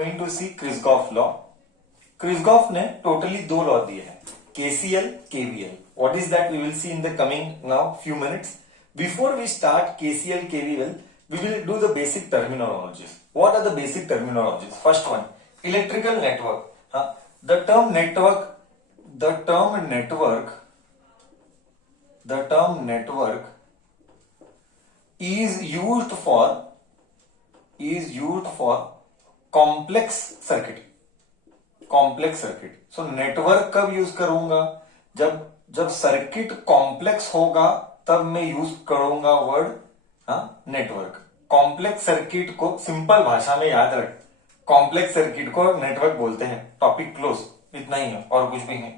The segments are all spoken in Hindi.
Going to see Kirchhoff law. Kirchhoff ने टोटली दो लॉ दिए हैं, KCL, KVL. What is that we will see in the coming now few minutes. Before we start KCL, KVL, we will do the basic terminologies. What are the basic terminologies? First one, electrical network. The term network is used for complex circuit. So network कब यूज करूंगा? जब सर्किट कॉम्प्लेक्स होगा तब मैं यूज करूंगा वर्ड नेटवर्क। कॉम्प्लेक्स सर्किट को सिंपल भाषा में याद रख, कॉम्प्लेक्स सर्किट को नेटवर्क बोलते हैं। टॉपिक क्लोज, इतना ही है और कुछ भी नहीं।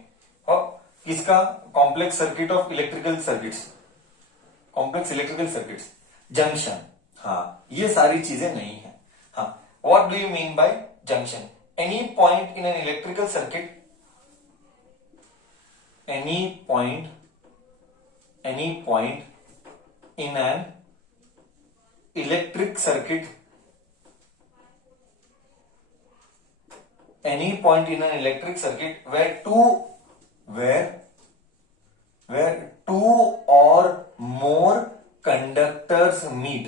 और किसका? Complex circuit of electrical circuits, complex electrical circuits, junction. ये सारी चीजें नहीं है। What do you mean by junction? Any point in an electrical circuit, any point in an electric circuit, where two or more conductors meet।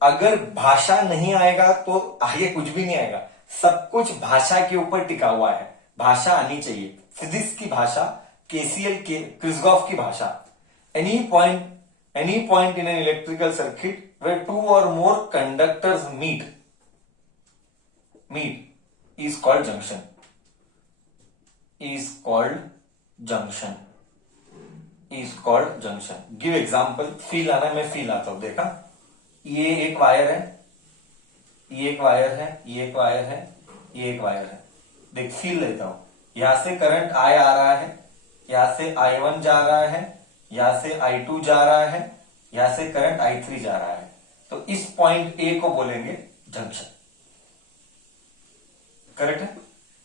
अगर भाषा नहीं आएगा तो आगे कुछ भी नहीं आएगा। सब कुछ भाषा के ऊपर टिका हुआ है, भाषा आनी चाहिए। फिजिक्स की भाषा, केसीएल के क्रिस्गॉफ की भाषा। Any point in an electrical circuit where two or more conductors meet is called junction, give example। Feel आना, मैं फील आता हूं। देखा, ये एक वायर है, ये एक वायर है, ये एक वायर है, ये एक वायर है। देख, फील लेता हूं। यहां से करंट I आ रहा है, यहां से I1 जा रहा है, यहां से I2 जा रहा है, यहां से करंट I3 जा रहा है। तो इस पॉइंट ए को बोलेंगे जंक्शन। करेक्ट है?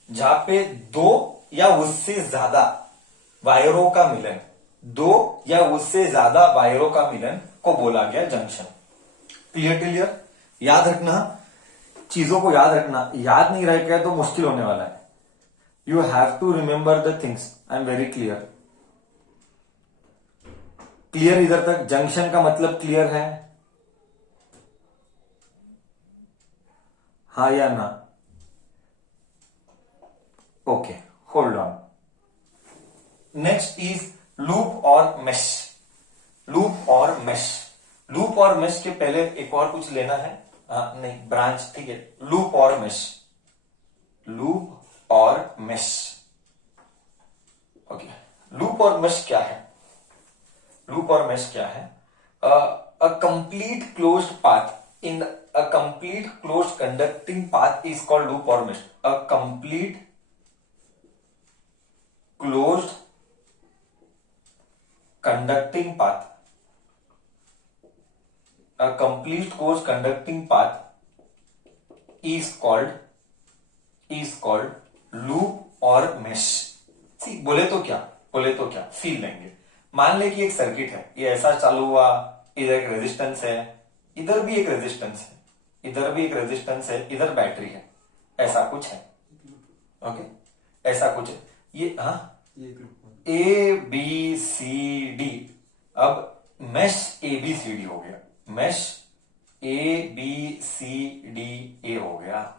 जहां पे दो या उससे ज्यादा वायरों का मिलन, को बोला गया जंक्शन। क्लियर? याद रखना, चीजों को याद रखना। याद नहीं रहेगा तो मुश्किल होने वाला है। You have to remember the things. I am very clear. Clear इधर तक? जंक्शन का मतलब क्लियर है? हाँ या ना? Okay, hold on. Next is loop और मेश। लूप और मेश के पहले एक और कुछ लेना है। नहीं, ब्रांच, ठीक है। लूप और मेश। ओके, लूप और मेश क्या है? A complete closed path in a complete closed conducting path is called loop or mesh। A complete closed conducting path is called loop और मेश। सी, बोले तो क्या फील लेंगे। मान ले कि एक सर्किट है, ये ऐसा चालू हुआ, इधर एक रेजिस्टेंस है, इधर भी एक रेजिस्टेंस है, इधर भी एक रेजिस्टेंस है, इधर बैटरी है, ऐसा कुछ है। ओके, ऐसा कुछ है। ये ए बी सी डी। अब mesh A B C D हो गया, mesh A B C D A हो गया,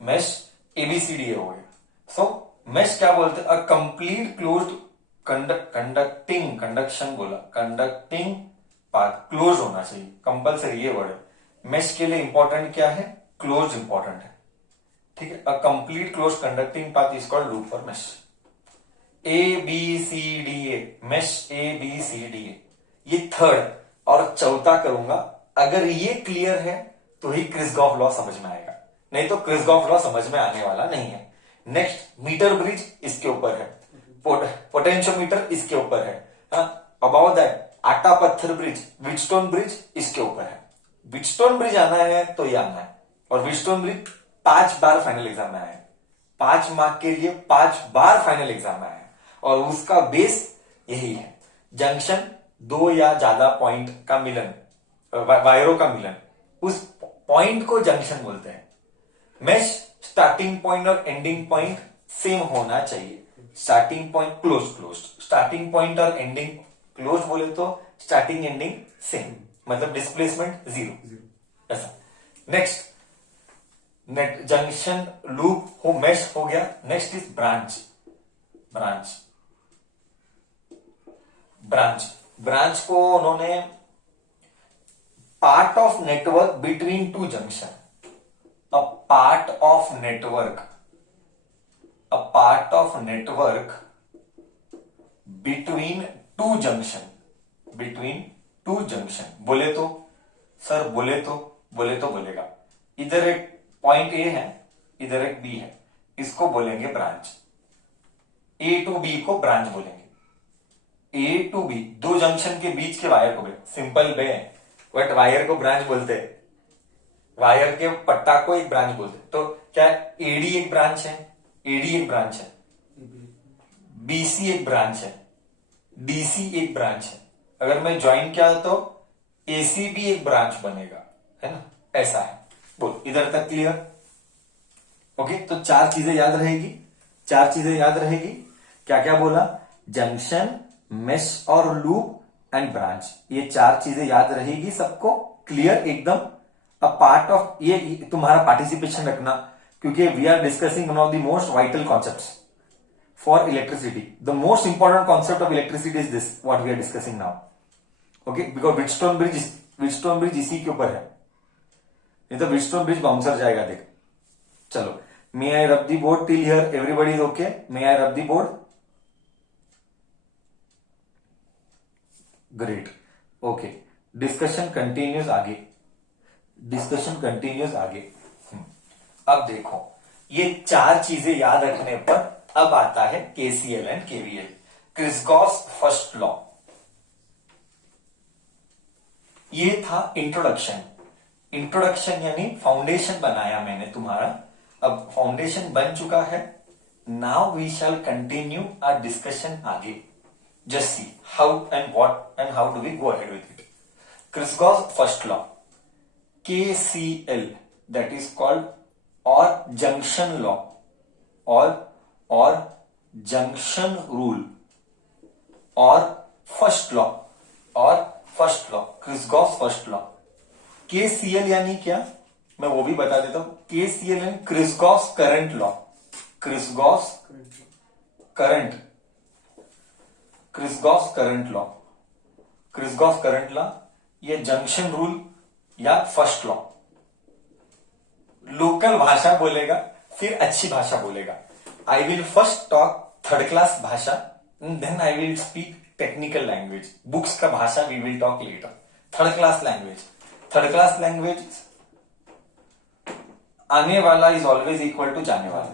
मेश एबीसीडी हो गया। सो मेश क्या बोलते हैं? A complete closed conducting path. Close होना चाहिए, कंपल्सरी, ये वर्ड है। मेश के लिए इंपॉर्टेंट क्या है? क्लोज इंपॉर्टेंट है, ठीक है। A complete close conducting path is called loop और mesh. A B C D A, mesh A B C D A, ये थर्ड और चौथा करूंगा। अगर ये क्लियर है तो ही क्रिस्गॉफ लॉ समझ में आएगा, नहीं तो क्रिस्गॉफ लॉ समझ में आने वाला नहीं है। नेक्स्ट, मीटर ब्रिज इसके ऊपर है, पोटेंशियोमीटर इसके ऊपर है। अबाउट दैट, आटा पत्थर ब्रिज, व्हीटस्टोन ब्रिज इसके ऊपर है। व्हीटस्टोन ब्रिज आना है तो ये आना है। और व्हीटस्टोन ब्रिज 5 बार फाइनल एग्जाम में आया है, 5 मार्क के लिए 5 बार फाइनल एग्जाम में आया है। और उसका बेस यही है, जंक्शन, दो या ज्यादा पॉइंट का मिलन, वायरों का मिलन, उस पॉइंट को जंक्शन बोलते हैं। मेश स्टार्टिंग पॉइंट और एंडिंग पॉइंट सेम होना चाहिए। Starting point close close, starting point और एंडिंग क्लोज बोले तो स्टार्टिंग एंडिंग सेम, मतलब डिस्प्लेसमेंट जीरो, ऐसा। नेक्स्ट नेट जंक्शन लूप हो मेश हो गया। Next is branch. Branch branch branch को उन्होंने part of network between two junction, a part of network, a part of network between two junction, between two junction बोले तो सर, बोले तो बोलेगा इधर एक पॉइंट ए है, इधर एक बी है, इसको बोलेंगे ब्रांच। ए टू बी को ब्रांच बोलेंगे। ए टू बी, दो जंक्शन के बीच के वायर को भी सिंपल वे है, बट वायर को ब्रांच बोलते हैं, वायर के पट्टा को एक ब्रांच बोलते हैं। तो क्या एडी एक ब्रांच है, एडी एक ब्रांच है, बीसी एक ब्रांच है, डीसी एक ब्रांच है। अगर मैं ज्वाइन किया तो एसी भी एक ब्रांच बनेगा, है ना, ऐसा है। बोल इधर तक क्लियर? ओके, तो चार चीजें याद रहेगी, चार चीजें याद रहेगी। क्या क्या बोला? जंक्शन, मेश और लूप एंड ब्रांच, ये चार चीजें याद रहेगी सबको, क्लियर एकदम। अ पार्ट ऑफ, ये तुम्हारा पार्टिसिपेशन रखना, क्योंकि we are discussing one of the most vital concepts for electricity. The most important concept of electricity is this what we are discussing now. Okay, because Wheatstone bridge इसी के ऊपर है, नहीं तो व्हीटस्टोन ब्रिज बाउंसर जाएगा, देख। चलो, may I rub the board till here? Everybody is okay? May I rub the board? Great, okay. Discussion continues आगे, डिस्कशन कंटिन्यूज आगे। अब देखो, ये चार चीजें याद रखने पर अब आता है KCL and KVL, Kirchhoff's first law. ये था इंट्रोडक्शन। इंट्रोडक्शन यानी फाउंडेशन बनाया मैंने तुम्हारा, अब फाउंडेशन बन चुका है। Now we shall continue our discussion आगे। Just see how and what and how do we go ahead with it. Kirchhoff's first law, KCL, that is called or junction law or junction rule or first law Kirchhoff's first law। KCL यानी क्या, मैं वो भी बता देता हूं। KCL यानी Kirchhoff's current law, Kirchhoff's current law, Kirchhoff current law, ये जंक्शन रूल या फर्स्ट लॉ। लोकल भाषा बोलेगा, फिर अच्छी भाषा बोलेगा। I will first talk third class भाषा, then I will speak technical language. Books का भाषा we will talk later. Third class language, third class language, आने वाला इज ऑलवेज इक्वल टू जाने वाला।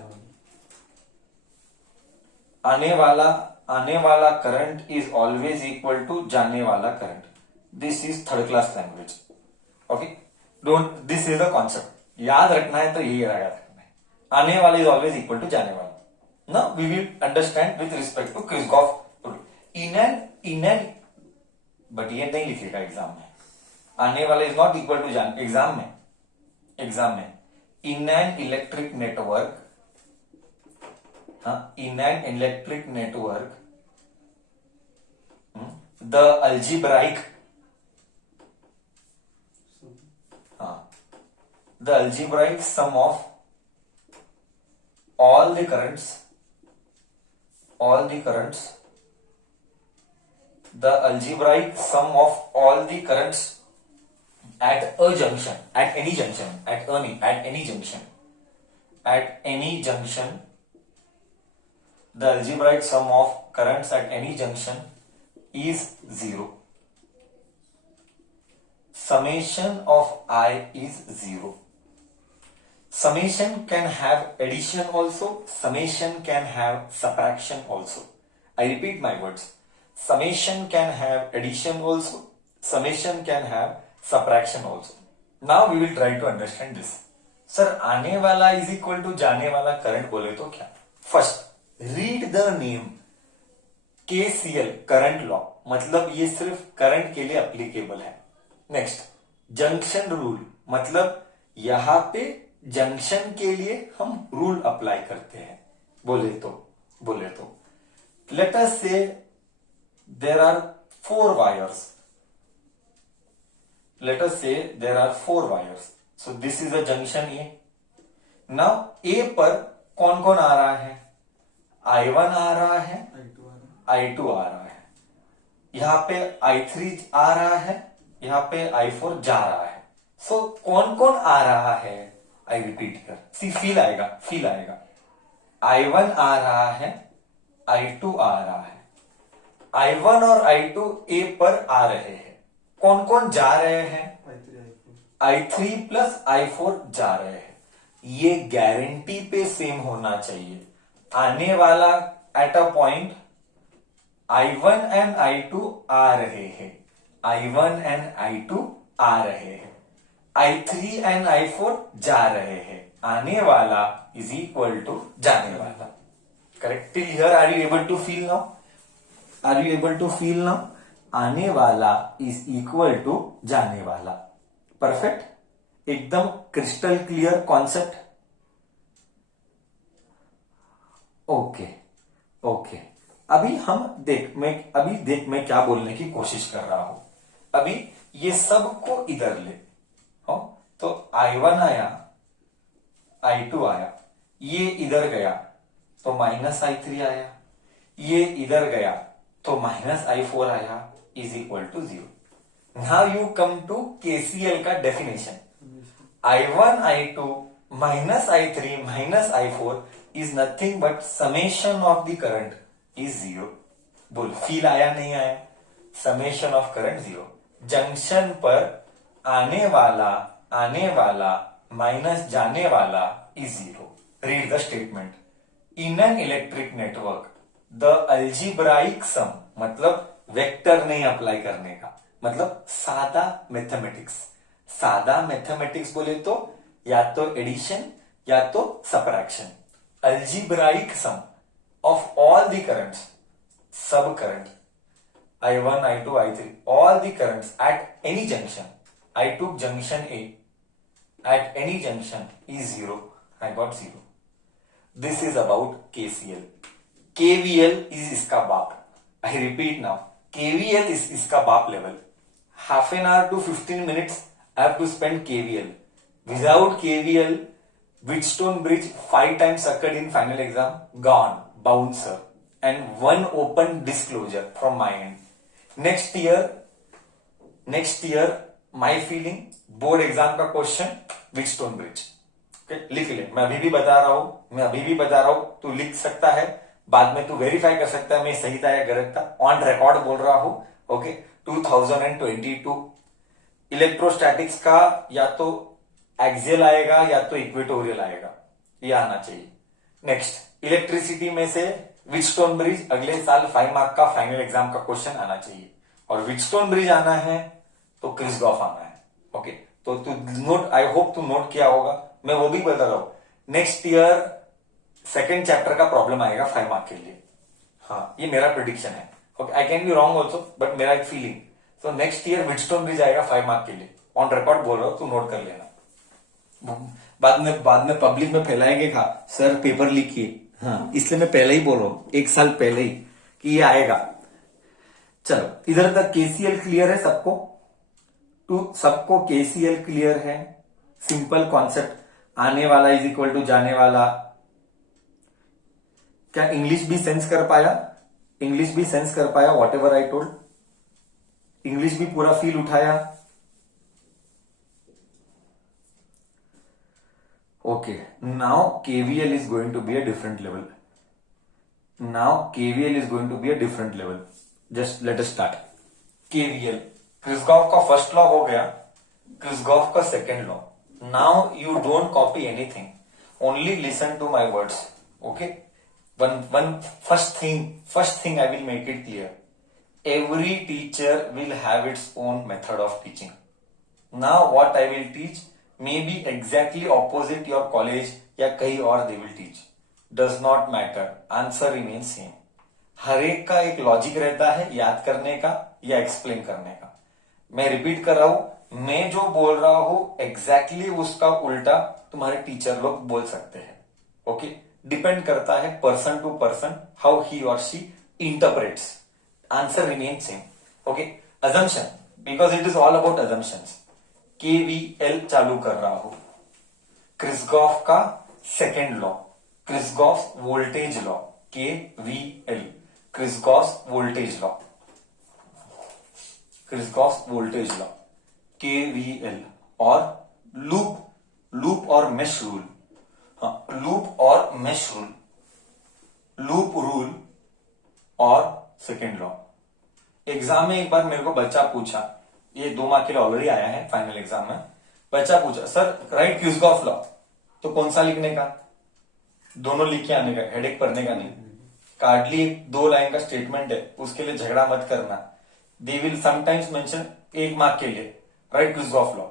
आने वाला current is always equal to जाने वाला current. This is third class language. Okay, don't, this is the concept. याद रखना है तो यही याद रखना है। आने वाला इज ऑलवेज इक्वल टू जाने वाला। Now we will understand with respect to Kirchhoff rule. In an but ये नहीं लिखेगा एग्जाम में। आने वाला इज नॉट इक्वल टू जाने, एग्जाम में in an electric network, in an electric network, the algebraic sum of all the currents, the algebraic sum of all the currents at a junction, at any junction, the algebraic sum of currents at any junction is 0. Summation of I is 0. Summation can have addition also, summation can have subtraction also. I repeat my words. Summation can have addition also, summation can have subtraction also. Now we will try to understand this. Sir, आने वाला is equal to जाने वाला करंट बोले तो क्या? First, read the name KCL, current law, मतलब ये सिर्फ करंट के लिए एप्लीकेबल है। नेक्स्ट, जंक्शन रूल, मतलब यहां पे जंक्शन के लिए हम रूल अप्लाई करते हैं। बोले तो let us say there are 4 wires. Let us say there are 4 wires. So this is a junction A. Now A पर कौन कौन आ रहा है? I1 आ रहा है, I2 आ रहा है, यहां पे I3 आ रहा है, यहां पे I4 जा रहा है। सो कौन कौन आ रहा है? आई रिपीट कर, सी फील आएगा। I1 आ रहा है, I2 आ रहा है, I1 और I2 A पर आ रहे हैं। कौन कौन जा रहे हैं? I3 प्लस I4 जा रहे हैं। ये गारंटी पे सेम होना चाहिए। आने वाला at a point I1 and I2 आ रहे हैं, I1 एंड I2 आ रहे हैं, I3 एंड I4 जा रहे हैं। आने वाला इज इक्वल टू जाने वाला। Correct? Till here are you able to feel now? Are you able to feel now? आने वाला इज इक्वल टू जाने वाला। परफेक्ट? एकदम क्रिस्टल क्लियर कॉन्सेप्ट। ओके अभी हम देख मैं क्या बोलने की कोशिश कर रहा हूं। अभी ये सब को इधर ले, हो तो I1 आया, I2 आया, ये इधर गया तो -I3 आया, ये इधर गया तो -I4 आया, is equal to 0। Now you come to KCL का definition. I1 I2 -I3 -I4 is nothing but summation of the current is 0। बोल, फील आया नहीं आया? Summation of current 0। जंक्शन पर आने वाला माइनस जाने वाला is 0। Read the statement. In an electric network the algebraic sum, मतलब वेक्टर नहीं अप्लाई करने का, मतलब सादा मैथमेटिक्स बोले तो या तो एडिशन या तो subtraction. Algebraic sum of all the currents, सब current I1 I2 I3 all the currents at any junction, I took junction A, at any junction is 0, I got 0. This is about KCL. KVL is इसका बाप। I repeat now, KVL is इसका बाप level. Half an hour to 15 minutes I have to spend KVL. Without KVL, Wheatstone bridge 5 times occurred in final exam, gone, bouncer, and one open disclosure from my end. Next year my feeling, board exam का क्वेश्चन व्हीटस्टोन ब्रिज। लिख ले, मैं अभी भी बता रहा हूं, तू लिख सकता है, बाद में तू वेरीफाई कर सकता है मैं सही था या गलत था। ऑन रिकॉर्ड बोल रहा हूं। ओके, 2022 इलेक्ट्रोस्टैटिक्स का या तो एक्सियल आएगा या तो इक्वेटोरियल आएगा, ये आना चाहिए। नेक्स्ट, इलेक्ट्रिसिटी में से व्हीटस्टोन ब्रिज अगले साल 5 मार्क का फाइनल एग्जाम का क्वेश्चन आना चाहिए, और व्हीटस्टोन ब्रिज आना है तो क्रिस्गॉफ आना है। ओके, तो तू नोट, आई होप तू नोट किया होगा, मैं वो भी बता रहा हूं। नेक्स्ट ईयर सेकंड चैप्टर का प्रॉब्लम आएगा 5 मार्क के लिए। हाँ, ये मेरा प्रिडिक्शन है। Okay, I can be wrong also, but मेरा एक फीलिंग। तो नेक्स्ट ईयर व्हीटस्टोन ब्रिज आएगा 5 मार्क के लिए। ऑन रिकॉर्ड बोल रहा हूं, तू नोट कर लेना। बाद में पब्लिक में फैलाएंगे खा सर पेपर लीक किए। हाँ, इसलिए मैं पहले ही बोल रहा हूं, 1 साल पहले ही, कि ये आएगा। चलो, इधर तक KCL क्लियर है सबको? सबको KCL क्लियर है? सिंपल कॉन्सेप्ट, आने वाला इज इक्वल टू जाने वाला। क्या इंग्लिश भी सेंस कर पाया? What ever I told, English भी पूरा फील उठाया? Okay, now KVL is going to be a different level. Just let us start. KVL, क्रिस्गॉफ का फर्स्ट लॉ हो गया, क्रिस्गॉफ का second law. Now you don't copy anything, only listen to my words. Okay, first thing I will make it clear. Every teacher will have its own method of teaching. Now what I will teach may be exactly opposite your college या कहीं और they will teach. Does not matter. Answer remains same. हर एक का एक लॉजिक रहता है याद करने का या एक्सप्लेन करने का। मैं रिपीट कर रहा हूं, मैं जो बोल रहा हूं एग्जैक्टली उसका उल्टा तुम्हारे टीचर लोग बोल सकते हैं। ओके, डिपेंड करता है person to person how he और she interprets. Answer remain same. Okay, assumption, because it is all about assumptions. KVL चालू कर रहा हूं, क्रिस्गॉफ का second law, Kirchhoff voltage law, KVL, Kirchhoff voltage law, Kirchhoff voltage law, KVL, और लूप और मेश रूल। हाँ, लूप और मेश रूल, लूप रूल और सेकेंड लॉ। एग्जाम में एक बार मेरे को बच्चा पूछा, ये 2 मार्क के लिए ऑलरेडी आया है फाइनल एग्जाम में, बच्चा पूछा सर राइट क्रिस्गॉफ लॉ, तो कौन सा लिखने का? दोनों लिख के आने का, हेडेक पढ़ने का नहीं। कार्डली 2 लाइन का स्टेटमेंट है, उसके लिए झगड़ा मत करना। They will sometimes mention 1 mark के लिए राइट क्रिस्गॉफ लॉ,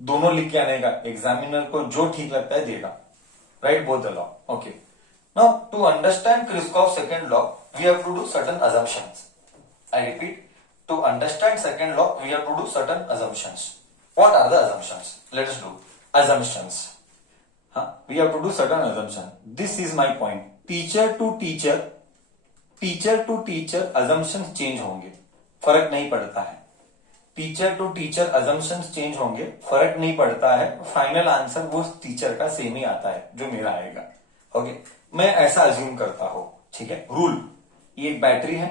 दोनों लिख के आने का, एग्जामिनर को जो ठीक लगता है देगा। Right both the law. Okay, now to understand Kirchhoff second law we have to do certain assumptions. I repeat, to understand second law we have to do certain assumptions. What are the assumptions? Let us do assumptions. We have to do certain assumptions. This is my point. Teacher to teacher assumptions change होंगे, फर्क नहीं पड़ता है। Teacher to teacher assumptions change होंगे, फर्क नहीं पड़ता है। फाइनल आंसर वो टीचर का सेम ही आता है जो मेरा आएगा। ओके, मैं ऐसा अज्यूम करता हूं, ठीक है। रूल, ये एक बैटरी है,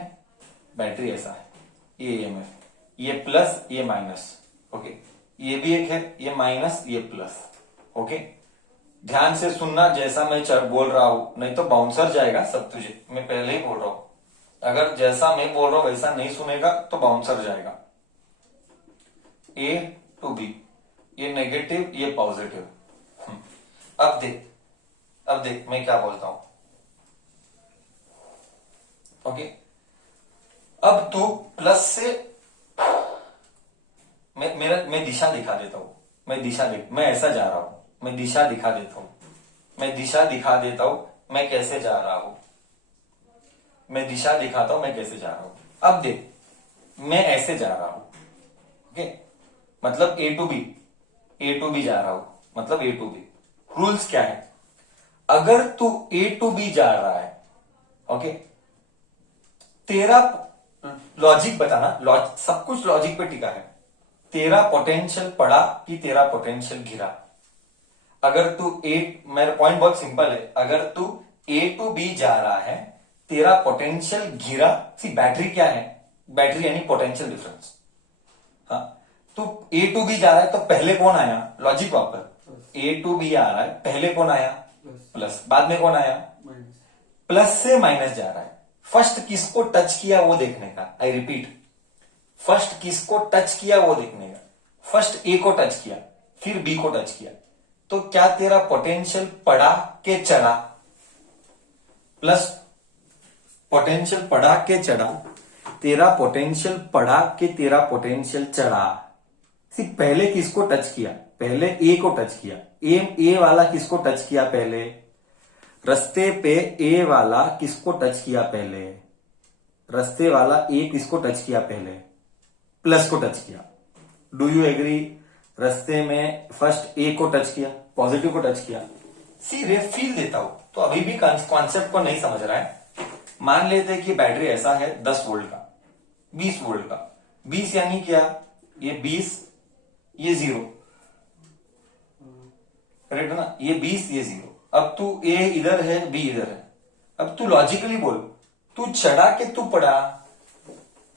बैटरी ऐसा है, ये ईएमएफ, ये प्लस ये माइनस। ओके, ये भी एक है, ये माइनस ये प्लस। ओके, ध्यान से सुनना जैसा मैं बोल रहा हूं, नहीं तो बाउंसर जाएगा सब तुझे। मैं पहले ही बोल रहा हूं, अगर जैसा मैं बोल रहा हूं वैसा नहीं सुनेगा तो बाउंसर जाएगा। ए टू बी, ये नेगेटिव ये पॉजिटिव। अब देख मैं क्या बोलता हूं। ओके, अब तू प्लस से मैं दिशा दिखा देता हूं, मैं ऐसा जा रहा हूं, मैं दिशा दिखा देता हूं, मैं कैसे जा रहा हूं, मैं दिशा दिखाता हूं मैं कैसे जा रहा हूं। अब देख, मैं ऐसे जा रहा हूं। ओके, मतलब ए टू बी जा रहा हूं, मतलब ए टू बी। रूल्स क्या है? अगर तू ए टू बी जा रहा है, ओके, तेरा लॉजिक बताना, सब कुछ लॉजिक पे टिका है। तेरा पोटेंशियल पड़ा कि तेरा पोटेंशियल गिरा? अगर तू मेरा पॉइंट बहुत सिंपल है, अगर तू ए टू बी जा रहा है, तेरा पोटेंशियल गिरा। सी बैटरी क्या है? बैटरी यानी पोटेंशियल डिफरेंस। हाँ, तू ए टू बी जा रहा है तो पहले कौन आया? लॉजिक वापर, ए टू बी आ रहा है, पहले कौन आया? प्लस। बाद में कौन आया? प्लस से माइनस जा रहा है। फर्स्ट किसको टच किया वो देखने का। आई रिपीट, फर्स्ट किसको टच किया वो देखने का। फर्स्ट ए को टच किया, फिर बी को टच किया, तो क्या तेरा पोटेंशियल पड़ा के चढ़ा? प्लस पोटेंशियल पड़ा के चढ़ा, तेरा पोटेंशियल पड़ा कि तेरा पोटेंशियल चढ़ा? सिर्फ पहले किसको टच किया? पहले ए को टच किया। ए वाला किसको टच किया पहले? रस्ते पे ए वाला किसको टच किया पहले? रस्ते वाला ए किसको टच किया पहले? प्लस को टच किया। Do you agree? रस्ते में फर्स्ट ए को टच किया, पॉजिटिव को टच किया। फील देता हूं तो अभी भी कॉन्सेप्ट को नहीं समझ रहा है। मान लेते हैं कि बैटरी ऐसा है 10 वोल्ट का, 20 वोल्ट का। 20 यानी क्या? ये 20, ये 0, करेक्ट है ना? ये 20 ये 0। अब तू ए इधर है, बी इधर है। अब तू लॉजिकली बोल, तू चढ़ा के तू पड़ा?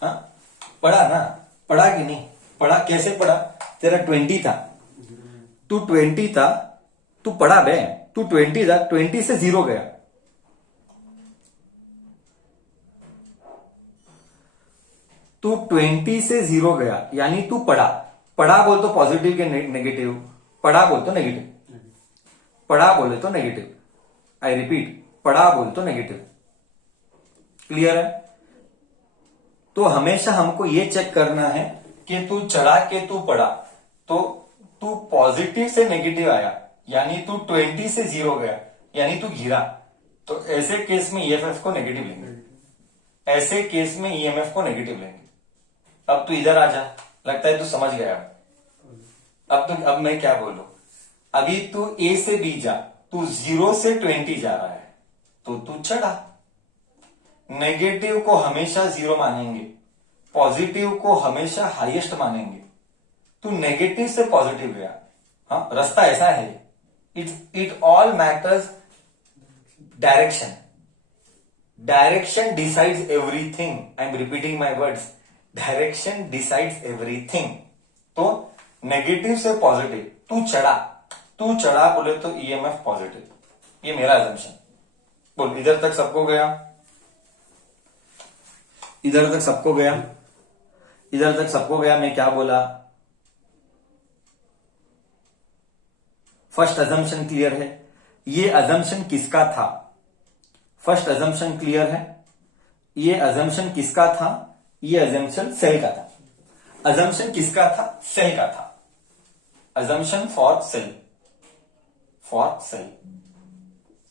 हाँ, पड़ा ना? पड़ा कि नहीं पड़ा? कैसे पड़ा? तेरा 20 था, तू 20 था, तू पड़ा बे, तू 20 था, 20 से 0 गया। तू 20 से 0 गया यानी तू पड़ा। पड़ा बोल तो पॉजिटिव के नेगेटिव, पड़ा बोल तो नेगेटिव, पड़ा बोले तो नेगेटिव। आई रिपीट, पड़ा बोल तो नेगेटिव। क्लियर है? तो हमेशा हमको ये चेक करना है कि तू चढ़ा के तू पड़ा, तो तू पॉजिटिव से नेगेटिव आया यानी तू 20 से 0 गया यानी तू गिरा। तो ऐसे केस में ईएफएफ को नेगेटिव लेंगे, ऐसे केस में ईएमएफ को नेगेटिव लेंगे। अब तू इधर आ जा, लगता है तू समझ गया। अब मैं क्या बोलूं? अभी तू ए से बी जा, तू 0 से 20 जा रहा है तो तू चढ़ा। नेगेटिव को हमेशा 0 मानेंगे, पॉजिटिव को हमेशा हाईएस्ट मानेंगे। तू नेगेटिव से पॉजिटिव गया, हाँ रास्ता ऐसा है। It all matters direction. Direction decides everything. I am repeating my words, direction decides everything. तो नेगेटिव से पॉजिटिव तू चढ़ा बोले तो ईएमएफ पॉजिटिव, ये मेरा अजम्पशन। बोल इधर तक सबको गया, इधर तक सबको गया, इधर तक सबको गया। मैं क्या बोला? फर्स्ट अजम्पशन क्लियर है? ये अजम्पशन किसका था? फर्स्ट अजम्पशन क्लियर है? ये अजम्पशन किसका था? ये अजम्पशन सेल का था। अजम्पशन किसका था? सेल का था। Assumption for sale, for sale,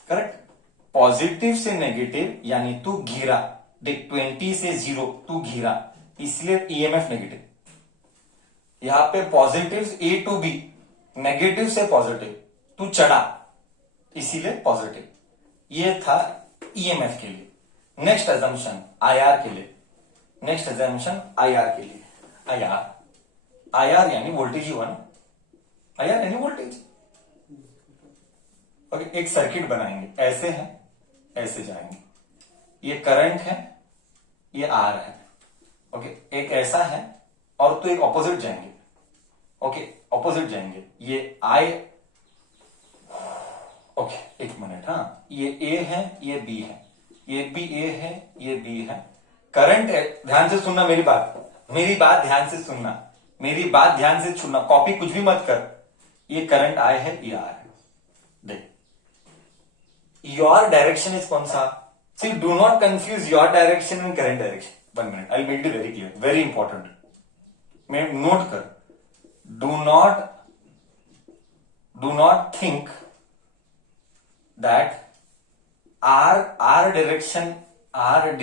correct. Positive से नेगेटिव यानी तू घिरा, देख 20 से 0 तू घिरा, इसलिए ईएमएफ नेगेटिव। यहां पे positive A to B, negative से पॉजिटिव तू चढ़ा, इसीलिए पॉजिटिव। ये था ईएमएफ के लिए। नेक्स्ट अजम्पशन आईआर के लिए, नेक्स्ट अजम्पशन आईआर के लिए। आईआर यानी वोल्टेज ही हुआ ना, आईआर यानी वोल्टेज। ओके, एक सर्किट बनाएंगे, ऐसे है, ऐसे जाएंगे, ये करंट है, ये आर है। ओके, एक ऐसा है और तो एक ऑपोजिट जाएंगे। ओके, ऑपोजिट जाएंगे, ये आई। ओके, एक मिनट, हाँ ये ए है, ये बी है, ये भी ए है, ये बी है। करंट है, ध्यान से सुनना मेरी बात, मेरी बात ध्यान से सुनना, मेरी बात ध्यान से सुनना, कॉपी कुछ भी मत कर। ये करंट आई है, ये आर है। देख योर डायरेक्शन इज कौन सा? See do not confuse your direction and current direction. 1 minute, I make it very clear, very important. मैं नोट कर, do not think that our direction and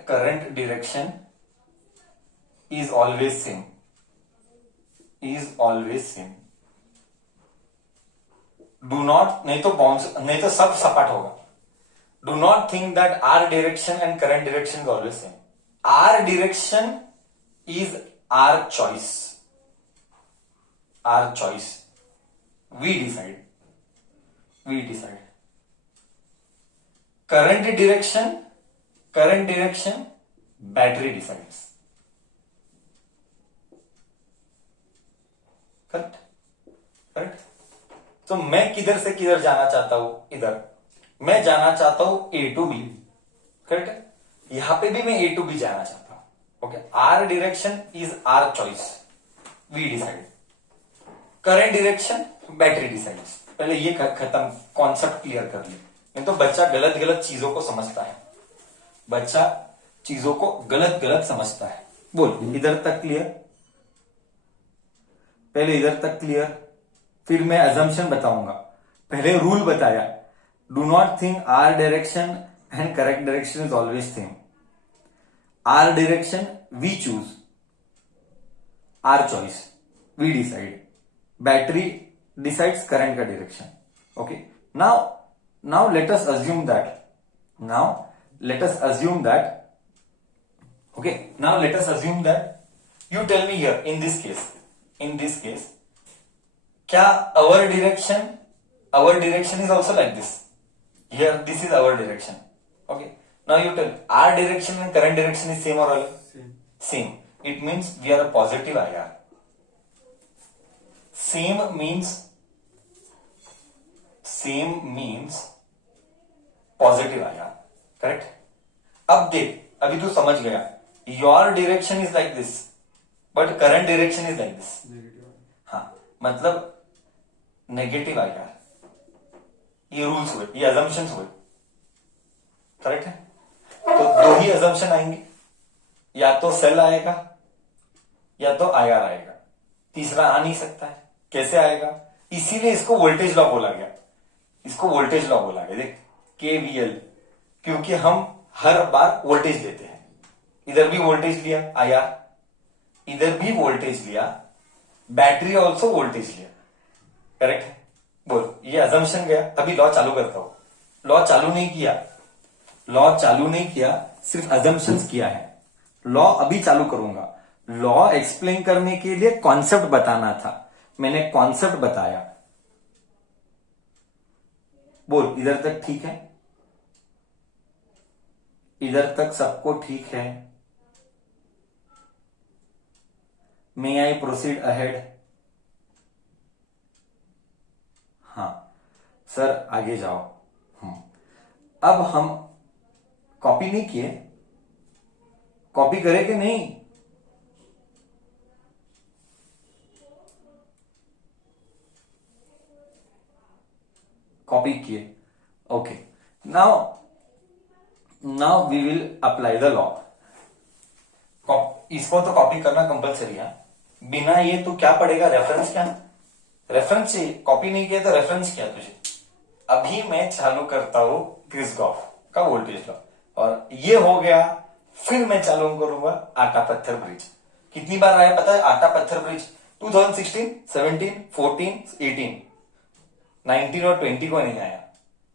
current direction is always same, do not, नहीं तो बाउंस, नहीं तो सब सपाट होगा। Do not think that our direction and current direction is always same. Our direction is our choice. Our choice. We decide. Current direction, battery decides. Correct. तो मैं किधर से किधर जाना चाहता हूं? इधर मैं जाना चाहता हूं ए टू बी, करेक्ट। यहां पे भी मैं ए टू बी जाना चाहता हूं। Okay, our direction is our choice, we decide. Current direction battery decides. पहले ये खत्म, कॉन्सेप्ट क्लियर कर ले, नहीं तो बच्चा गलत गलत चीजों को समझता है, बच्चा चीजों को गलत गलत समझता है। बोल इधर तक क्लियर? पहले इधर तक क्लियर, फिर मैं अजम्पशन बताऊंगा। पहले रूल बताया, do not think our direction and correct direction is always same. Our direction we choose, our choice we decide, battery decides current का direction. Okay, now let us assume that, okay, now let us assume that you tell me here in this case क्या our direction is also like this? Here this is our direction. Okay, now you tell, our direction and current direction is same or other? Same. It means we are a positive IR. Same means positive IR, correct. अब देख, अभी तू समझ गया, your direction is like this but current direction is like this. हाँ, मतलब नेगेटिव IR। ये रूल्स हुए, ये अजम्पशंस हुए, करेक्ट है। तो दो ही अजम्पशन आएंगे, या तो सेल आएगा या तो IR आएगा, तीसरा आ नहीं सकता है। कैसे आएगा? इसीलिए इसको वोल्टेज लॉ बोला गया, देख KVL, क्योंकि हम हर बार वोल्टेज लेते हैं। इधर भी वोल्टेज लिया IR, इधर भी वोल्टेज लिया, बैटरी ऑल्सो वोल्टेज लिया, करेक्ट है? बोल, ये अजम्पशन गया। अभी लॉ चालू करता हूं। लॉ चालू नहीं किया, लॉ चालू नहीं किया, सिर्फ अजम्पशंस किया है। लॉ अभी चालू करूंगा। लॉ एक्सप्लेन करने के लिए कॉन्सेप्ट बताना था, मैंने कॉन्सेप्ट बताया। बोल, इधर तक ठीक है? इधर तक सबको ठीक है? मे आई प्रोसीड अहेड? हाँ सर, आगे जाओ। अब हम कॉपी नहीं किए, कॉपी करे कि नहीं? कॉपी किए, okay. Now we will apply the law. इसको तो कॉपी करना कंपलसरी है, बिना ये तो क्या पड़ेगा? रेफरेंस क्या? रेफरेंस चाहिए। कॉपी नहीं किया तो रेफरेंस क्या तुझे? अभी मैं चालू करता हूं क्रिस्गॉफ का वोल्टेज लॉ, और ये हो गया। फिर मैं चालू करूंगा आटा पत्थर ब्रिज। कितनी बार आया पता है आटा पत्थर ब्रिज? 2016, 17, 14, 18, 19 और 20 को नहीं आया,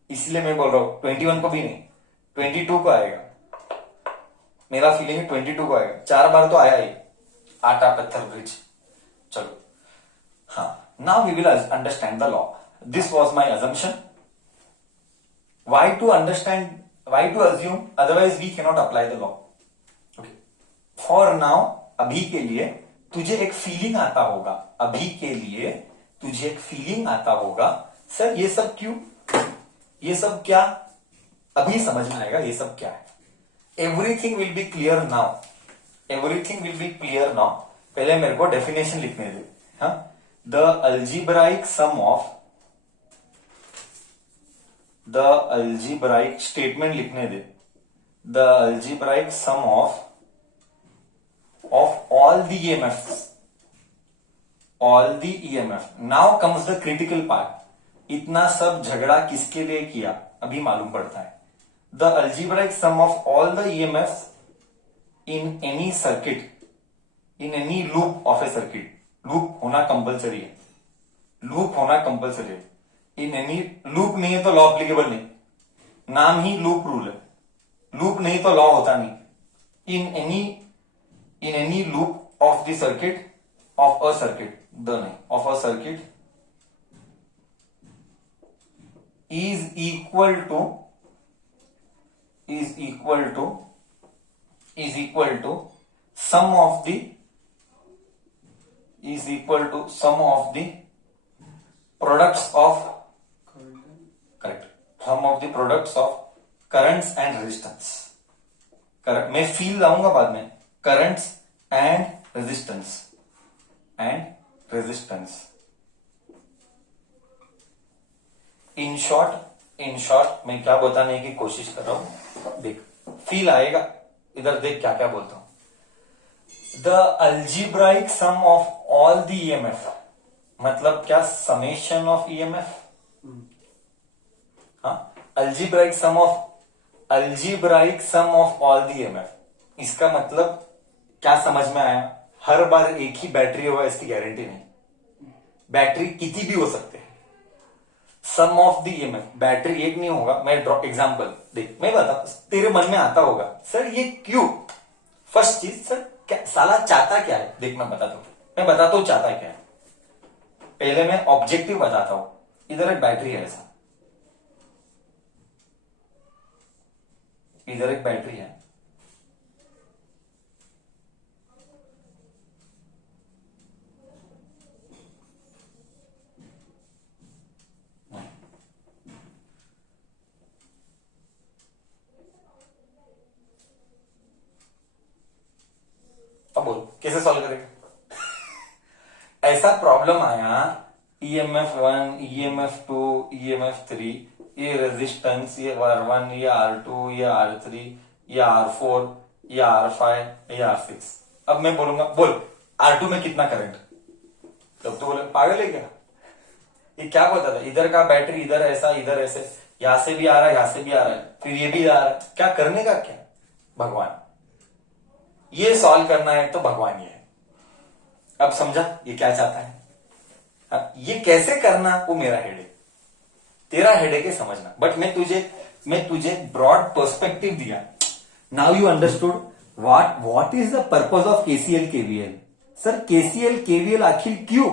इसलिए मैं बोल रहा हूं 21 को भी नहीं, 22 को आएगा। मेरा फीलिंग है 22 को आएगा। 4 बार तो आया ही आटा पत्थर ब्रिज। चलो, हाँ, now we will understand the law. This was my assumption. Why to understand, why to assume, otherwise we cannot apply the law. Okay. For now, अभी के लिए तुझे एक फीलिंग आता होगा, अभी के लिए तुझे एक फीलिंग आता होगा, सर ये सब क्यों, ये सब क्या? अभी समझ में आएगा ये सब क्या है। Everything will be clear now, everything will be clear now. पहले मेरे को डेफिनेशन लिखने दे। हाँ, the algebraic sum of, the algebraic statement लिखने दे। The algebraic sum of all the EMF, all the EMF. Now comes the critical part. इतना सब झगड़ा किसके लिए किया अभी मालूम पड़ता है। The algebraic sum of all the EMF in any circuit, in any loop of a circuit. Loop होना कंपलसरी है, लूप होना कंपलसरी है। इन एनी, लूप नहीं है तो लॉ एप्लीकेबल नहीं, नाम ही लूप रूल है। लूप नहीं तो लॉ होता नहीं। In any loop of the circuit, of a circuit, the नहीं, of a circuit is equal to, is equal to, is equal to sum of the, is equal to sum of the products of, correct, sum of the products of currents and resistance. मैं फील लाऊंगा बाद में, currents and resistance, and resistance. In short मैं क्या बताने की कोशिश कर रहा हूं, देख फील आएगा। इधर देख क्या क्या बोलता हूं। The algebraic sum of all the EMF, मतलब क्या? Summation of EMF. हाँ, algebraic sum of, algebraic sum of all the EMF. इसका मतलब क्या समझ में आया? हर बार एक ही बैटरी होगा इसकी गारंटी नहीं, बैटरी कितनी भी हो सकते हैं। सम ऑफ द ईएमएफ, बैटरी एक नहीं होगा। मैं ड्रॉ एग्जांपल देख, मैं बता, तेरे मन में आता होगा सर ये क्यों। फर्स्ट चीज, सर क्या साला चाहता क्या है? देख मैं बताता हूं चाहता क्या है। पहले मैं ऑब्जेक्टिव बताता हूं। इधर एक बैटरी है, ऐसा, इधर एक बैटरी है, अब बोल कैसे सॉल्व करेगा? ऐसा प्रॉब्लम आया, ईएमएफ 1, ईएमएफ 2, ईएमएफ 3, ये रेजिस्टेंस, ये R1, ये R2, ये R3, ये R4, ये R5, ये R6। अब मैं बोलूंगा, बोल R2 में कितना करंट? तब तो बोले पागल है क्या, ये क्या बोलता था? इधर का बैटरी इधर ऐसा, इधर ऐसे, यहां से भी आ रहा है, यहां से भी आ रहा है, फिर ये भी आ रहा है। क्या करने का क्या? भगवान, ये सॉल्व करना है तो भगवान ये है। अब समझा ये क्या चाहता है? ये कैसे करना वो मेरा हेडेक, तेरा हेडेक है समझना, बट मैं तुझे ब्रॉड पर्सपेक्टिव दिया. Now you understood what is the purpose of KCL KVL. Sir KCL KVL आखिर क्यों,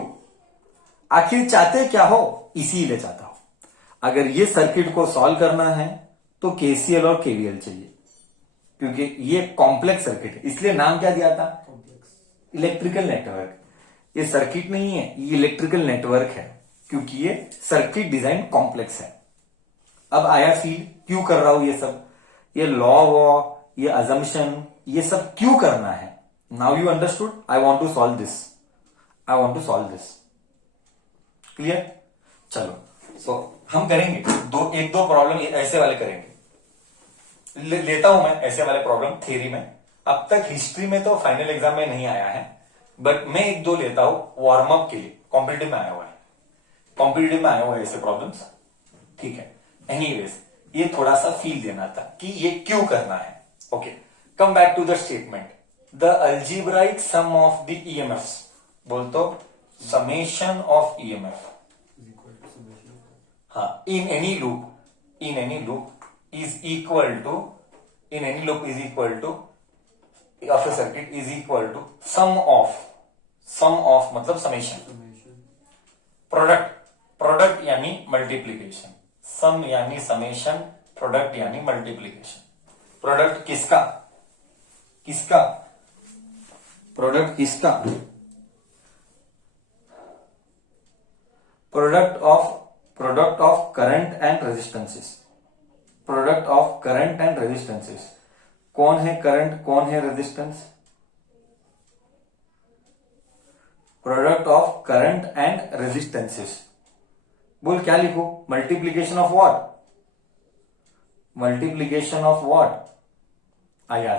आखिर चाहते क्या हो, इसीलिए चाहता हूं. अगर ये सर्किट को सॉल्व करना है तो केसीएल और केवीएल चाहिए, क्योंकि ये कॉम्प्लेक्स सर्किट है. इसलिए नाम क्या दिया था? Electrical network. ये सर्किट नहीं है, ये इलेक्ट्रिकल नेटवर्क है, क्योंकि ये सर्किट डिजाइन कॉम्प्लेक्स है. अब आया फील क्यों कर रहा हूं ये सब, ये लॉ ये अजम्पशन, ये सब क्यों करना है. Now you understood. I want to solve this, I want to solve this. Clear? चलो सो हम करेंगे एक दो प्रॉब्लम ऐसे वाले करेंगे. लेता हूं मैं ऐसे वाले प्रॉब्लम थ्योरी में. अब तक हिस्ट्री में तो फाइनल एग्जाम में नहीं आया है, बट मैं एक दो लेता हूं वार्म अप के लिए. कॉम्पिटिटिव में आया हुआ है, कॉम्पिटिटिव में आया हुआ है ऐसे प्रॉब्लम्स. ठीक है. एनीवेज ये थोड़ा सा फील देना था कि ये क्यों करना है. Okay, come back to the statement. The algebraic sum of the EMFs. बोल तो समेशन ऑफ ईएमएफ. हाँ, in any loop is equal to of a circuit is equal to sum of मतलब समेशन. प्रोडक्ट यानी मल्टीप्लीकेशन. सम यानी समेशन, प्रोडक्ट यानी मल्टीप्लीकेशन. प्रोडक्ट किसका प्रोडक्ट किसका? Product of current and resistances. Product of current and resistances. कौन है करंट, कौन है resistance? Product of current and resistances. बोल क्या लिखो? Multiplication of what? Multiplication of what? IR.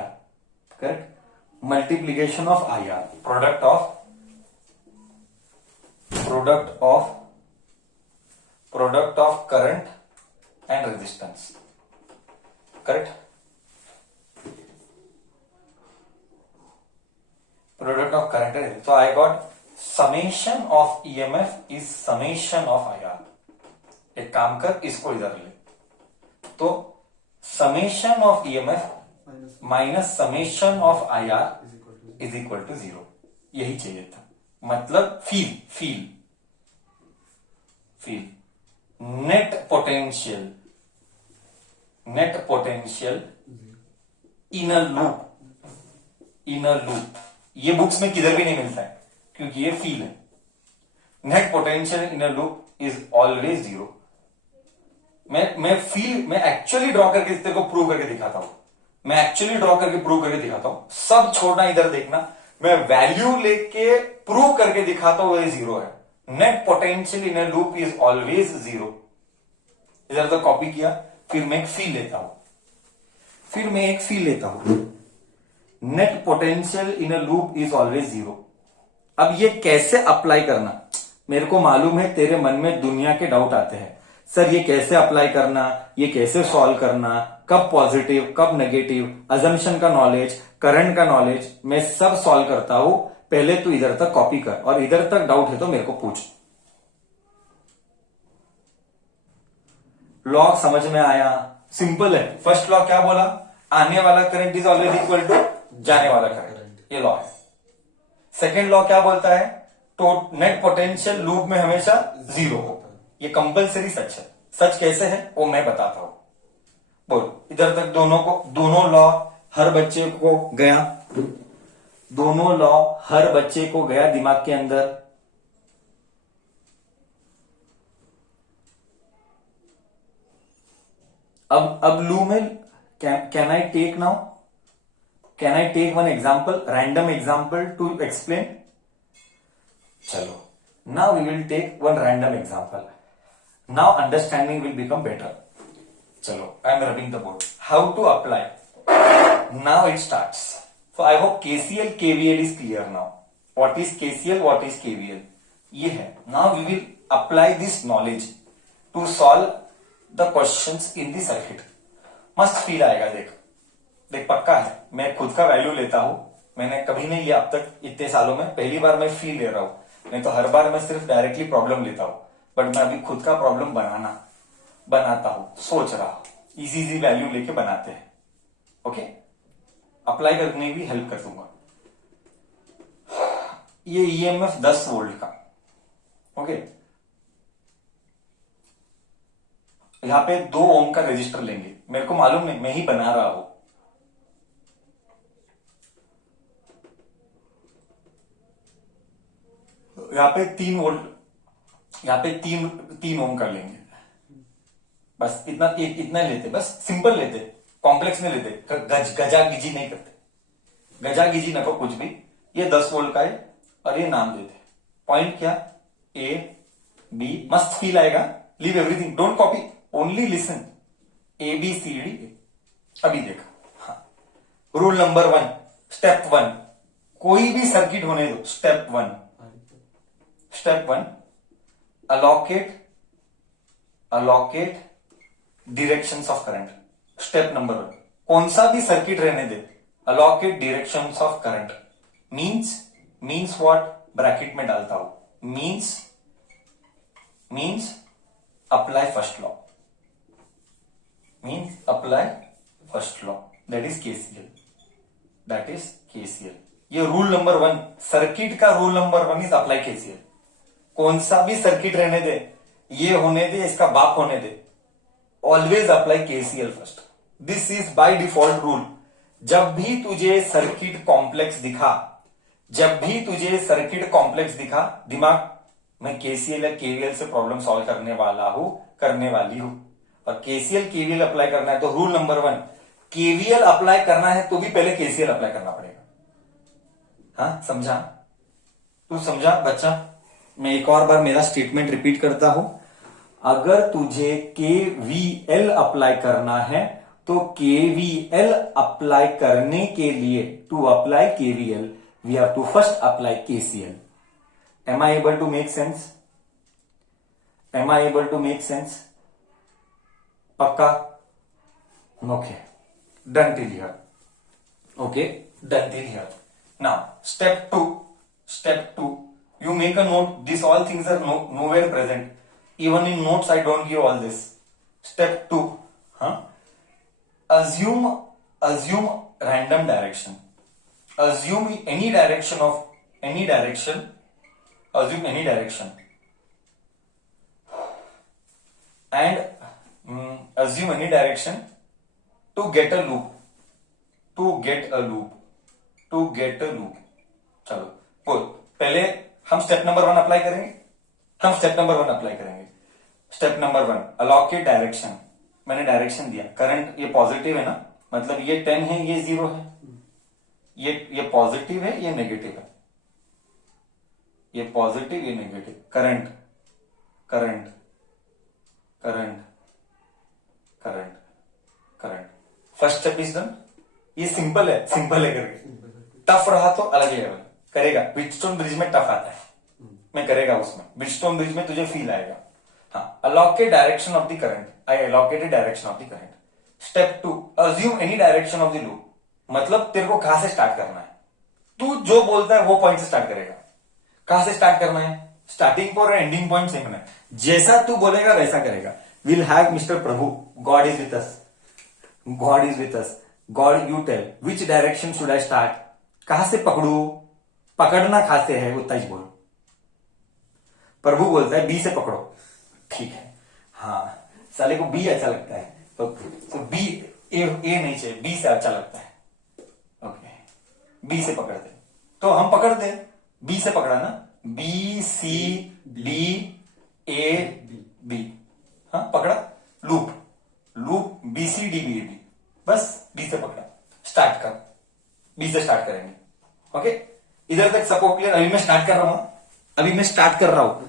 Correct. Multiplication of IR. Product of current and resistance. Correct. Product of current and, so I got summation of EMF is summation of IR. एक काम कर, इसको इधर ले, तो summation of EMF minus summation of IR is equal to 0. यही चाहिए था. मतलब feel net potential inner loop. ये बुक्स में किधर भी नहीं मिलता है, क्योंकि ये फील है. Net potential inner loop is always 0. मैं एक्चुअली ड्रॉ करके तेरे को प्रूव करके दिखाता हूं. सब छोड़ना, इधर देखना. मैं वैल्यू लेके प्रूव करके दिखाता हूं, ये 0 है. Net potential inner loop is always 0. इधर तो कॉपी किया. फिर मैं एक फील लेता हूं. Net potential in a loop is always 0. अब ये कैसे अप्लाई करना, मेरे को मालूम है तेरे मन में दुनिया के डाउट आते हैं. सर ये कैसे अप्लाई करना, ये कैसे सॉल्व करना, कब पॉजिटिव कब नेगेटिव, अजम्पशन का नॉलेज, करंट का नॉलेज, मैं सब सॉल्व करता हूं. पहले तू इधर तक कॉपी कर, और इधर तक डाउट है तो मेरे को पूछ. लॉ समझ में आया? सिंपल है. फर्स्ट लॉ क्या बोला? आने वाला current is always equal to जाने वाला करंट. ये लॉ है. सेकेंड लॉ क्या बोलता है? तो नेट पोटेंशियल लूप में हमेशा 0 हो. ये कंपलसरी सच है. सच कैसे है वो मैं बताता हूं. बोल इधर तक दोनों लॉ हर बच्चे को गया दिमाग के अंदर. अब लू में can I take one example, random example to explain. चलो, now we will take one random example. Now understanding will become better. चलो, I am rubbing the board. How to apply? Now it starts. So I hope KCL KVL is clear now. What is KCL, what is KVL? ये है. Now we will apply this knowledge to solve the questions in the circuit. मस्त फील आएगा. देख पक्का है. मैं खुद का वैल्यू लेता हूं, मैंने कभी नहीं लिया अब तक इतने सालों में, पहली बार मैं फी ले रहा हूं, नहीं तो हर बार मैं सिर्फ डायरेक्टली प्रॉब्लम लेता हूं, बट मैं अभी खुद का प्रॉब्लम बनाता हूं, सोच रहा हूं, इजी वैल्यू लेके बनाते हैं। ओके, अप्लाई करने भी हेल्प कर दूंगा। ये ईएमएफ 10 वोल्ट का, ओके, यहां पे 2 ओम का रजिस्टर लेंगे, मेरे को मालूम नहीं, मैं ही बना रहा हूं। यहां पे 3 वोल्ट, यहां पे 3 ओम कर लेंगे, बस इतना लेते, बस सिंपल लेते, कॉम्प्लेक्स में लेते, गजागिजी नहीं करते, गजागिजी नको कुछ भी। ये 10 वोल्ट का है और ये नाम देते, पॉइंट क्या, ए बी, मस्त फील आएगा, leave everything, don't copy, only listen, A B C D. अभी देखा, हाँ, रूल नंबर 1, स्टेप 1, कोई भी सर्किट होने दो, step 1, allocate directions of current। Step number 1, कौन सा भी सर्किट रहने दे, allocate directions of current means what, bracket में डालता हूं, means apply first law, that is KCL. ये रूल नंबर 1, सर्किट का rule number 1 is apply KCL. कौन सा भी सर्किट रहने दे, ये होने दे, इसका बाप होने दे, always apply KCL first. This is by default rule. जब भी तुझे सर्किट कॉम्प्लेक्स दिखा, दिमाग मैं केसीएल या केवीएल से प्रॉब्लम सॉल्व करने वाली हूं, और केसीएल केवीएल अप्लाई करना है तो रूल नंबर 1, केवीएल अप्लाई करना है तो भी पहले केसीएल अप्लाई करना पड़ेगा। हाँ, समझा? तू समझा बच्चा? मैं एक और बार मेरा स्टेटमेंट रिपीट करता हूं, अगर तुझे केवीएल अप्लाई करना है तो केवीएल अप्लाई करने के लिए, to apply KVL we have to first apply KCL. Am I able to make sense? पक्का? Okay, done till here. Now step 2, you make a note, these all things are nowhere present, even in notes I don't give all this. Step 2, assume random direction, assume any direction, and assume any direction to get a loop, चलो बोल, पहले हम स्टेप नंबर 1 अप्लाई करेंगे। Step number 1, allocate direction. मैंने डायरेक्शन दिया, करंट ये पॉजिटिव है ना, मतलब ये 10 है, ये 0 है, ये पॉजिटिव है, ये नेगेटिव है, ये पॉजिटिव, ये negative, current. First step is done. ये सिंपल है करके, टफ रहा तो अलग लेवल करेगा। ब्रिजस्टोन ब्रिज में टफ आता है, मैं करेगा उसमें, ब्रिजस्टोन ब्रिज में तुझे फील आएगा। हाँ, allocate direction of the current, I allocated direction of the current. Step 2, assume any direction of the loop, मतलब तेरे को कहां से स्टार्ट करना है, तू जो बोलता है वो पॉइंट से स्टार्ट करेगा। कहां से स्टार्ट करना है, स्टार्टिंग पॉइंट और एंडिंग पॉइंट सेम है, जैसा तू बोलेगा वैसा करेगा। Will have mister Prabhu, God is with us, God you tell which direction should I start, कहां से पकड़ू, पकड़ना खाते है उतना ही बोल। प्रभु बोलता है बी से पकड़ो, ठीक है, हाँ, साले को बी अच्छा लगता है, तो बी, ए नहीं चाहिए, बी से अच्छा लगता है, ओके, बी से पकड़ते, तो हम पकड़ते, बी से पकड़ा ना, B C D A B, हाँ पकड़ा, loop B C D B, बस बी से पकड़ा, स्टार्ट कर, बी से स्टार्ट करेंगे। ओके, इधर तक सबको क्लियर? अभी मैं स्टार्ट कर रहा हूं,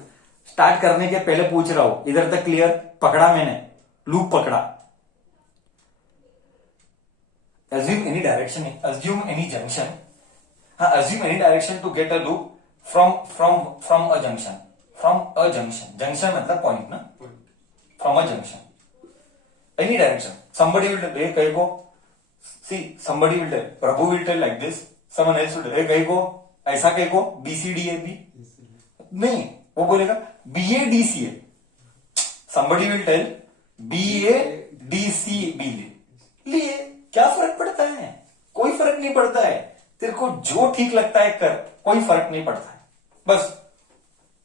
स्टार्ट करने के पहले पूछ रहा हूं, इधर तक क्लियर? पकड़ा मैंने, लूप पकड़ा। assume any direction, assume any junction, हाँ, assume any direction to get a loop from a junction, junction मतलब point ना, from a junction, any direction, somebody will tell, somebody will tell, Prabhu will tell like this, someone else कहीं को ऐसा कहीं को BCDAB नहीं, वो बोलेगा BADCA, somebody will tell BADCB लिए क्या फर्क पड़ता है? कोई फर्क नहीं पड़ता है। तेरे को जो ठीक लगता है कर, कोई फर्क नहीं पड़ता है। बस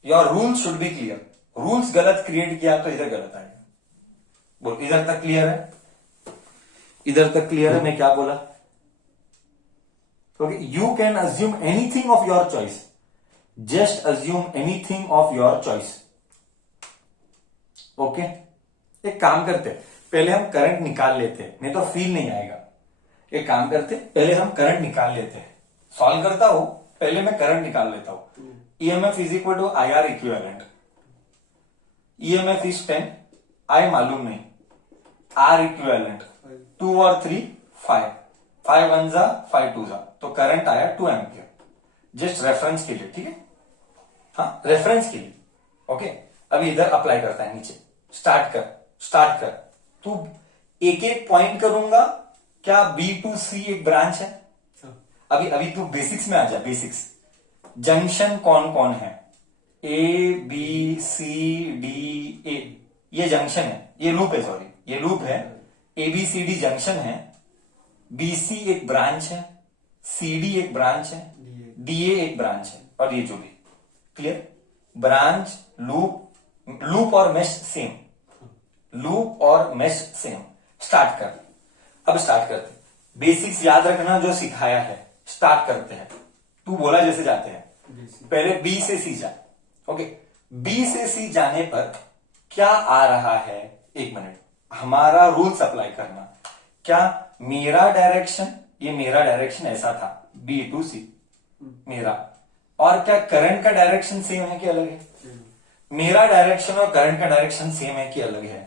your rules should be clear. Rules गलत क्रिएट किया तो इधर गलत आएगा। बोल इधर तक क्लियर है? इधर तक क्लियर है मैं क्या बोला? Okay, you can assume anything of your choice, just assume anything of your choice. Okay, एक काम करते, पहले हम करंट निकाल लेते हैं, नहीं तो फील नहीं आएगा। एक काम करते, पहले हम करंट निकाल लेते हैं। सॉल्व करता हूं, पहले मैं करंट निकाल लेता हूं। EMF is equal to IR equivalent. EMF is 10, I मालूम नहीं, R इक्विवेलेंट 2 और 3 5, 5 1 जा 5 2 जा, तो करंट आया 2 एम्पियर। जस्ट रेफरेंस के लिए, ठीक है? हाँ, रेफरेंस के लिए। ओके, अभी इधर अप्लाई करता है नीचे। स्टार्ट कर। तू एक एक पॉइंट करूंगा। क्या B to C एक ब्रांच है? अभी तू बेसिक्स में आ जा। बेसिक्स, जंक्शन कौन कौन है? ABCDA, ये जंक्शन है, ये लूप है, सॉरी ये लूप है। ABCD जंक्शन है, BC एक ब्रांच है, CD एक ब्रांच है, DA एक ब्रांच है, और ये जो भी। क्लियर? ब्रांच, लूप और मेश सेम, लूप और मेश सेम। स्टार्ट कर। अब स्टार्ट करते, बेसिक्स याद रखना जो सिखाया है। स्टार्ट करते हैं, तू बोला जैसे जाते हैं। पहले B से C जा। ओके, B से C जाने पर क्या आ रहा है? एक मिनट, हमारा रूल्स अप्लाई करना। क्या मेरा डायरेक्शन, ये मेरा डायरेक्शन ऐसा था, B to C मेरा, और क्या करंट का डायरेक्शन सेम है कि अलग है? मेरा डायरेक्शन और करंट का डायरेक्शन सेम है कि अलग है?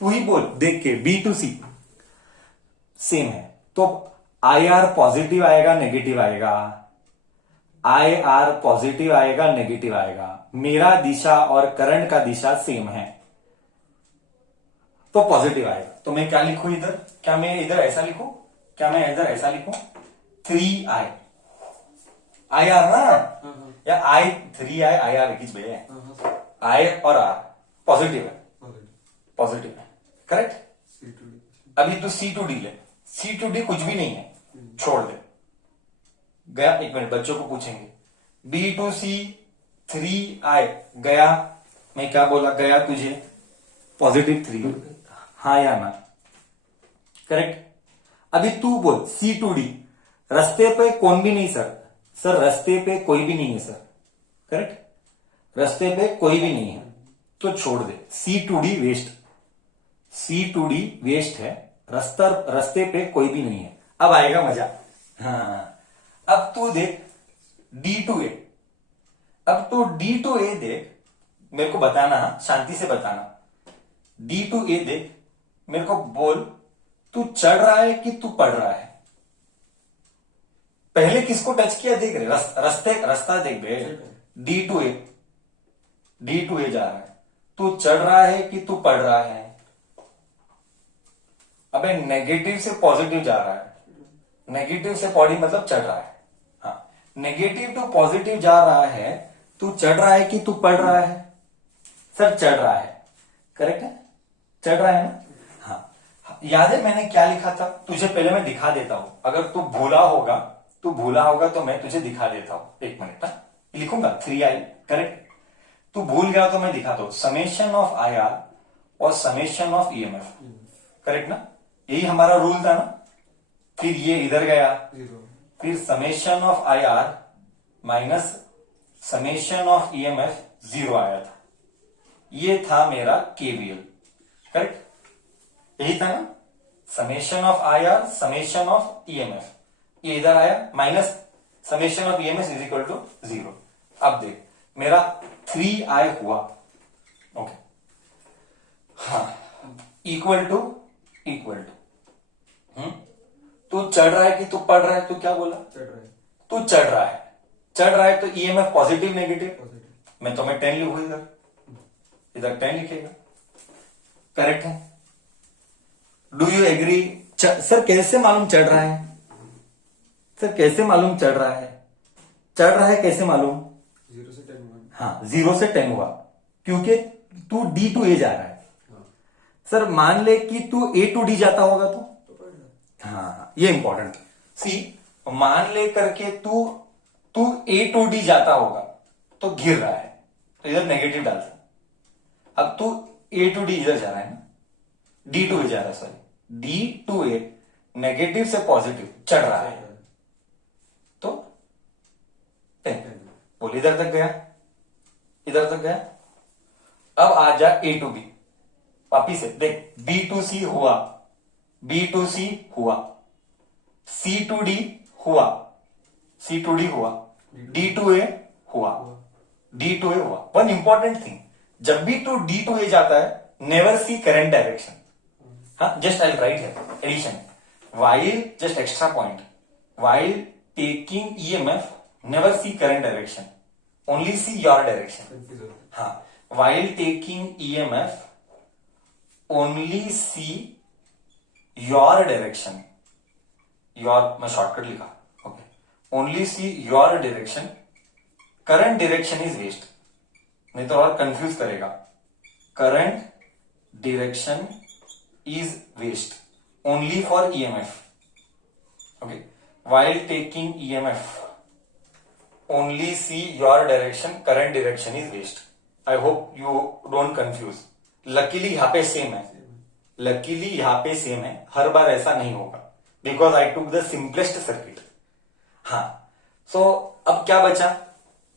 तू ही बोल, देख के। B to C सेम है तो IR पॉजिटिव आएगा नेगेटिव आएगा? IR पॉजिटिव आएगा नेगेटिव आएगा? मेरा दिशा और करंट का दिशा सेम है तो पॉजिटिव आएगा। तो मैं क्या लिखूं इधर? क्या मैं इधर ऐसा लिखूं? 3I IR ना, या I3I IR एक ही है। I और R पॉजिटिव है, करेक्ट? अभी तो C to D ले। C to D कुछ भी नहीं है, छोड़ दे। गया, एक मिनट बच्चों को पूछेंगे। B to C 3I गया, मैं क्या बोला? गया तुझे पॉजिटिव 3, हाँ या ना? करेक्ट। अभी तू बोल C to D, रास्ते पे कौन भी नहीं सर रास्ते पे कोई भी नहीं है सर, करेक्ट? रास्ते पे कोई भी नहीं है तो छोड़ दे। C to D वेस्ट है, रास्ते पे कोई भी नहीं है। अब आएगा मजा। हाँ, अब तू देख D to A। अब तू D to A देख, मेरे को बताना, शांति से बताना। D to A देख, मेरे को बोल, तू चढ़ रहा है कि तू पढ़ रहा है? पहले किसको टच किया देख रहे? रास्ता देख बे। D to A जा रहा है, तू चढ़ रहा है कि तू पढ़ रहा है? अबे नेगेटिव से पॉजिटिव जा रहा है, नेगेटिव से पॉजिटिव मतलब चढ़ रहा है। हाँ, नेगेटिव टू पॉजिटिव जा रहा है, तू चढ़ रहा है कि तू पढ़ रहा है? सर चढ़ रहा है, करेक्ट है? चढ़ रहा है ना? हाँ, याद है मैंने क्या लिखा था तुझे? पहले मैं दिखा देता हूं, अगर तू भूला होगा तो मैं तुझे दिखा देता हूं। एक मिनट, लिखूंगा 3I, करेक्ट? तू भूल गया तो मैं दिखाता हूं। समेशन ऑफ IR और समेशन ऑफ EMF, करेक्ट ना? यही हमारा रूल था ना? फिर ये इधर गया, फिर summation of IR minus summation of EMF 0 आया था। ये था मेरा KVL, करेक्ट? यही था ना? Summation of IR summation of EMF, ये इधर आया, minus summation of EMF is equal to 0। अब देख, मेरा 3I हुआ। ओके, हाँ, इक्वल टू तू चढ़ रहा है कि तू पढ़ रहा है? तू क्या बोला? तू चढ़ रहा है तो EMF पॉजिटिव नेगेटिव? मैं 10 लिखू, इधर 10 लिखेगा, करेक्ट है? Do you agree? सर कैसे मालूम चढ़ रहा है? सर कैसे मालूम चढ़ रहा है? चढ़ रहा है कैसे मालूम? 0 से 10 हुआ। हाँ, 0 से 10 हुआ क्योंकि तू D to A जा रहा है। हाँ, सर मान ले कि तू A to D जाता होगा तो पकड़। हाँ, ये इंपॉर्टेंट। सी, मान ले करके तू तू A to D जाता होगा तो गिर रहा है, तो इधर नेगेटिव डाल सकते। अब तू A to D इधर जा रहा है ना, D to A जा रहा है, sorry D to A, negative से पॉजिटिव चढ़ रहा है तो 10। बोल इधर तक गया, इधर तक गया। अब आ जा A to B, वापिस से देख, B to C हुआ, B to C हुआ, C to D हुआ, C to D हुआ, D to A हुआ, D to A हुआ। वन इंपॉर्टेंट थिंग, जब भी तू D to A जाता है नेवर सी करंट डायरेक्शन। हाँ, जस्ट आई राइट है addition, while just extra point, while taking EMF never see current direction, only see your direction। Confuse होता है। हाँ, while taking EMF only see your direction, your, मैं शॉर्टकट लिखा, okay, only see your direction, current direction is waste, नहीं तो और कंफ्यूज करेगा। current direction is waste only for EMF, okay, while taking EMF only see your direction, current direction is waste। I hope you don't confuse। Luckily यहाँ पे सेम है, लकीली यहाँ पे सेम है, हर बार ऐसा नहीं होगा, because I took the simplest circuit. हाँ, सो अब क्या बचा,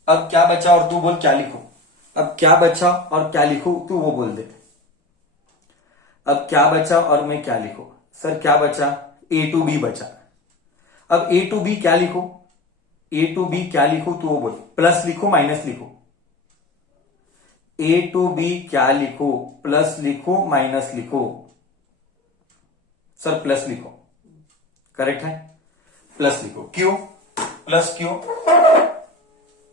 अब क्या बचा और तू बोल क्या लिखूं, अब क्या बचा और क्या लिखूं, तू वो बोल दे। अब क्या बचा और मैं क्या लिखूं? सर क्या बचा? A to B बचा। अब A to B क्या लिखूं? A to B क्या लिखूं तू वो बोल, प्लस लिखूं माइनस लिखूं? A to B क्या लिखूं, प्लस लिखूं माइनस लिखूं? सर प्लस लिखो, करेक्ट है, प्लस लिखो। क्यों प्लस? क्यों?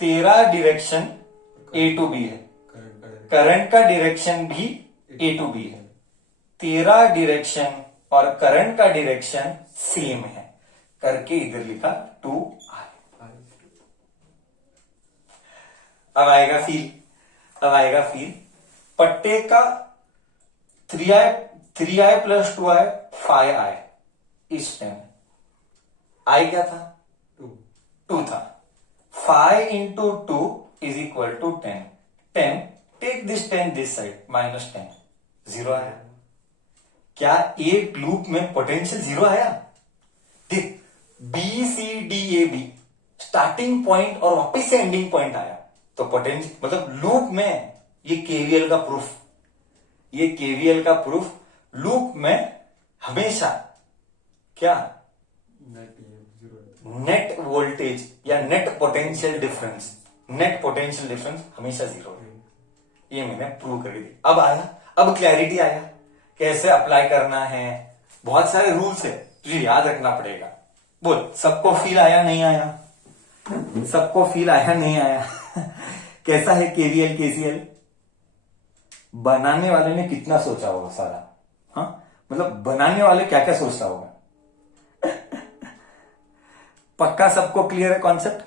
तेरा डायरेक्शन A to B है, करंट का डायरेक्शन भी A to B है, तेरा डायरेक्शन और करंट का डायरेक्शन सेम है करके इधर लिखा 2I। अब आएगा फील, अब आएगा फील। पट्टे का 3I प्लस 2I 5I इस टाइम I क्या था? 2 था। 5 into 2 is equal to 10। 10, take this 10 this side, minus 10, 0 आया। क्या एक लूप में पोटेंशियल 0 आया? देख, BCDAB स्टार्टिंग पॉइंट और वापस से एंडिंग पॉइंट आया, तो पोटेंशियल मतलब लूप में, ये केवीएल का प्रूफ, ये केवीएल का प्रूफ, लूप में हमेशा क्या नेट वोल्टेज या net potential difference, net potential difference हमेशा 0 है। ये मैंने प्रूव कर दी। अब आया, अब क्लैरिटी आया कैसे अप्लाई करना है। बहुत सारे रूल्स है, तुझे याद रखना पड़ेगा। बोल, सबको फील आया नहीं आया? सबको फील आया नहीं आया? कैसा है केवीएल केसीएल? बनाने वाले ने कितना सोचा होगा सारा, हाँ, मतलब बनाने वाले क्या क्या सोचता होगा। पक्का सबको क्लियर है कॉन्सेप्ट?